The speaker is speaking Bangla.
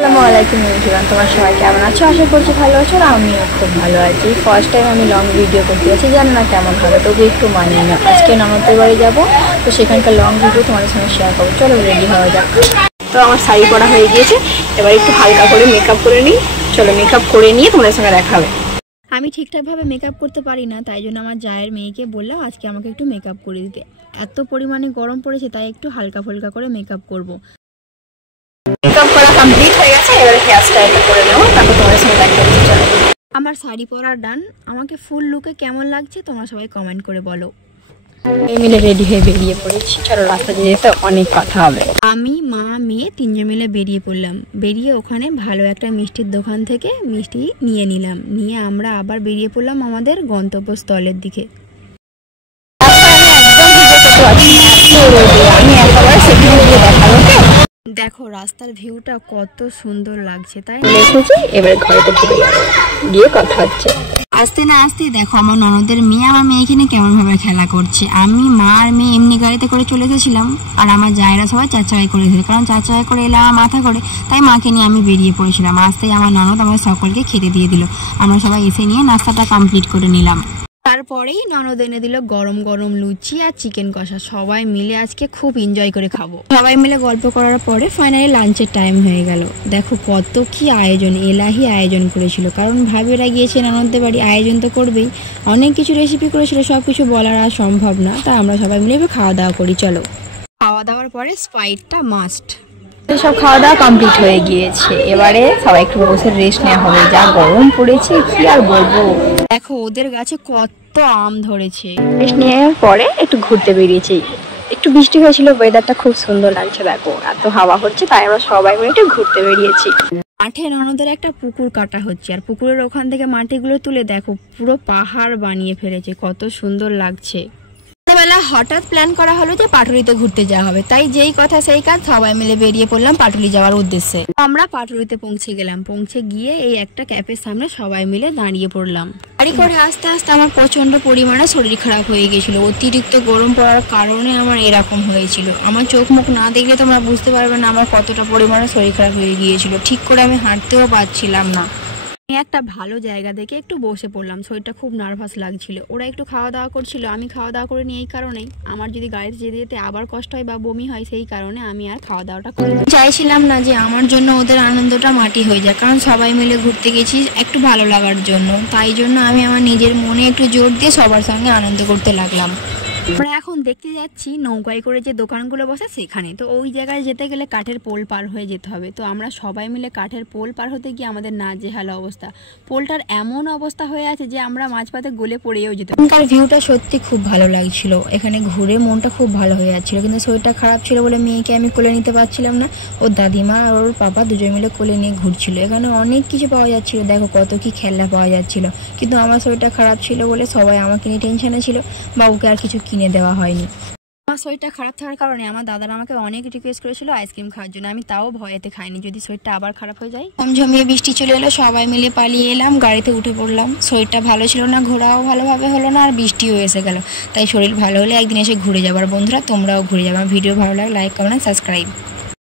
আসসালামু আলাইকুম এভরিওয়ান, তোমার সবাই কেমন আছো? আশা করছি ভালো আছো আর আমিও খুব ভালো আছি। ফার্স্ট টাইম আমি লং ভিডিও করতে যাচ্ছি, জানি না কেমন হবে, তবু একটু মানিয়ে না। আজকে ননদের বাড়ি যাবো, তো সেখানকার লং ভিডিও তোমাদের সঙ্গে শেয়ার করবো। চলো রেডি হওয়া যাক। তো আমার শাড়ি পরা হয়ে গিয়েছে, এবার একটু হালকা করে মেকআপ করে নিই। চলো মেকআপ করে নিয়ে তোমাদের সঙ্গে দেখা হবে। আমি ঠিকঠাকভাবে মেকআপ করতে পারি না, তাই জন্য আমার জায়ের মেয়েকে বললাম আজকে আমাকে একটু মেকআপ করে দিতে। এত পরিমাণে গরম পড়েছে, তাই একটু হালকা ফুলকা করে মেকআপ করবো। মেকআপ করা কমপ্লিট হয়ে গেছে, এবারে হেয়ার স্টাইলটা করে নেবো, তারপর তোমাদের সঙ্গে দেখা হচ্ছে। চলো, আমার শাড়ি পরা ডান। আমাকে ফুল লুকে কেমন লাগছে তোমরা সবাই কমেন্ট করে বলো। এই মিলে রেডি হয়ে বেরিয়ে পড়েছি। চলো, রাস্তা যেতে অনেক কথা হবে। আমি, মা, মেয়ে তিনজন মিলে বেরিয়ে পড়লাম। বেরিয়ে ওখানে ভালো একটা মিষ্টির দোকান থেকে মিষ্টি নিয়ে নিলাম। নিয়ে আমরা আবার বেরিয়ে পড়লাম আমাদের গন্তব্যস্থলের দিকে। আমি একেবারে সেখানে গিয়ে দেখাবো। দেখো রাস্তার ভিউটা কত সুন্দর লাগছে, তাই দেখেছি। এবার ঘরেতে ঢুকে যাবো, গিয়ে কথা হচ্ছে। আসতে না আসতে দেখো আমার ননদের মেয়ে আমার মেয়ে এখানে কেমন ভাবে খেলা করছে। আমি, মা আর মেয়ে এমনি গাড়িতে করে চলে গেছিলাম, আর আমার জায়েরা সবাই চার চাকায় করে এসেছে, কারণ চার চাকায় করে এলে আমার মাথা করে, তাই মাকে নিয়ে আমি বেরিয়ে পড়েছিলাম। আসতেই আমার ননদ আমাদের সকলকে খেতে দিয়ে দিল। আমরা সবাই এসে নিয়ে নাস্তাটা কমপ্লিট করে নিলাম। তারপরেই ননদ এনে দিল গরম গরম লুচি আর চিকেন কষা। সবাই মিলে আজকে খুব এনজয় করে খাবো। সবাই মিলে গল্প করার পরে ফাইনালি লাঞ্চের টাইম হয়ে গেল। দেখো কত কি আয়োজন, এলাহি আয়োজন করেছিল, কারণ ভাবিরা গিয়েছে ননদদের বাড়ি, আয়োজন তো করবেই। অনেক কিছু রেসিপি করেছিল, সব কিছু বলার আর সম্ভব না, তাই আমরা সবাই মিলে খাওয়া দাওয়া করি। চলো, খাওয়া দাওয়ার পরে স্প্রাইটটা মাস্ট। সব খাওয়া দাওয়া কমপ্লিট হয়ে গিয়েছে, এবারে সবাই একটু বসে রেস্ট নেওয়া হবে। যা গরম পড়েছে কি আর বলবো। দেখো ওদের গাছে কত আম ধরেছে। রেস্ট নেওয়ার পরে একটু ঘুরতে বেরিয়েছি। একটু বৃষ্টি হয়েছিল, ওয়েদারটা খুব সুন্দর লাগছে। দেখো এত হাওয়া হচ্ছে, তাই আমরা সবাই মিলে একটু ঘুরতে বেরিয়েছি। মাঠে ননদের একটা পুকুর কাটা হচ্ছে, আর পুকুরের ওখান থেকে মাটিগুলো তুলে দেখো পুরো পাহাড় বানিয়ে ফেলেছে, কত সুন্দর লাগছে। বেলা হঠাৎ প্ল্যান করা হলো যে পাটুলিতে ঘুরতে যাওয়া হবে, তাই যেই কথা সেই কাজ, সবাই মিলে বেরিয়ে পড়লাম পাটুলি যাওয়ার উদ্দেশ্যে। আমরা পাটুলিতে পৌঁছে গেলাম। পৌঁছে গিয়ে এই একটা ক্যাফের সামনে সবাই মিলে দাঁড়িয়ে পড়লাম। গাড়ি করে আস্তে আস্তে আমার প্রচন্ড পরিমাণে শরীর খারাপ হয়ে গেছিল। অতিরিক্ত গরম পড়ার কারণে আমার এরকম হয়েছিল। আমার চোখ মুখ না দেখলে তোমরা বুঝতে পারবে না আমার কতটা পরিমাণে শরীর খারাপ হয়ে গিয়েছিল। ঠিক করে আমি হাঁটতেও পারছিলাম না। একটা ভালো জায়গা দেখে একটু বসে পড়লাম। শরীরটা খুব নার্ভাস লাগছিল। ওরা একটু খাওয়া দাওয়া করছিল, আমি খাওয়া দাওয়া করে নিই। এই কারণেই আমার যদি গাড়িতে যেতে যেতে আবার কষ্ট হয় বা বমি হয়, সেই কারণে আমি আর খাওয়া দাওয়াটা করি। চাইছিলাম না যে আমার জন্য ওদের আনন্দটা মাটি হয়ে যায়, কারণ সবাই মিলে ঘুরতে গেছি একটু ভালো লাগার জন্য। তাই জন্য আমি আমার নিজের মনে একটু জোর দিয়ে সবার সঙ্গে আনন্দ করতে লাগলাম। আমরা এখন দেখতে যাচ্ছি নৌকায় করে যে দোকানগুলো বসে সেখানে। তো ওই জায়গায় যেতে গেলে কাঠের পোল পার হয়ে যেতে হবে। তো আমরা সবাই মিলে কাঠের পোল পার হতে গিয়ে আমাদের নাজেহাল অবস্থা। পোলটার এমন অবস্থা হয়ে আছে যে আমরা মাঝপথে গলে পড়েও যেত। এখানকার ভিউটা সত্যি খুব ভালো লাগছিল, এখানে ঘুরে মনটা খুব ভালো হয়ে যাচ্ছিল। কিন্তু শরীরটা খারাপ ছিল বলে মেয়েকে আমি কোলে নিতে পারছিলাম না। ওর দাদিমা আর ওর পাপা দুজন মিলে কোলে নিয়ে ঘুরছিল। এখানে অনেক কিছু পাওয়া যাচ্ছিল, দেখো কত কি খেলনা পাওয়া যাচ্ছিল। কিন্তু আমার শরীরটা খারাপ ছিল বলে সবাই আমাকে নিয়ে টেনশনে ছিল, বাবুকে আর কিছু কিনে দেওয়া হয়নি। আমার শরীরটা খারাপ থাকার কারণে আমার দাদারা আমাকে অনেক রিকোয়েস্ট করেছিল আইসক্রিম খাওয়ার জন্য। আমি তাও ভয়েতে খাইনি, যদি শরীরটা আবার খারাপ হয়ে যায়। ঝমঝমিয়ে বৃষ্টি চলে এলো, সবাই মিলে পালিয়ে এলাম, গাড়িতে উঠে পড়লাম। শরীরটা ভালো ছিল না, ঘোরাও ভালোভাবে হলো না, আর বৃষ্টিও এসে গেল। তাই শরীর ভালো হলে একদিন এসে ঘুরে যাবার। বন্ধুরা তোমরাও ঘুরে যাবে। আমার ভিডিও ভালো লাগে লাইক কমেন্ট সাবস্ক্রাইব।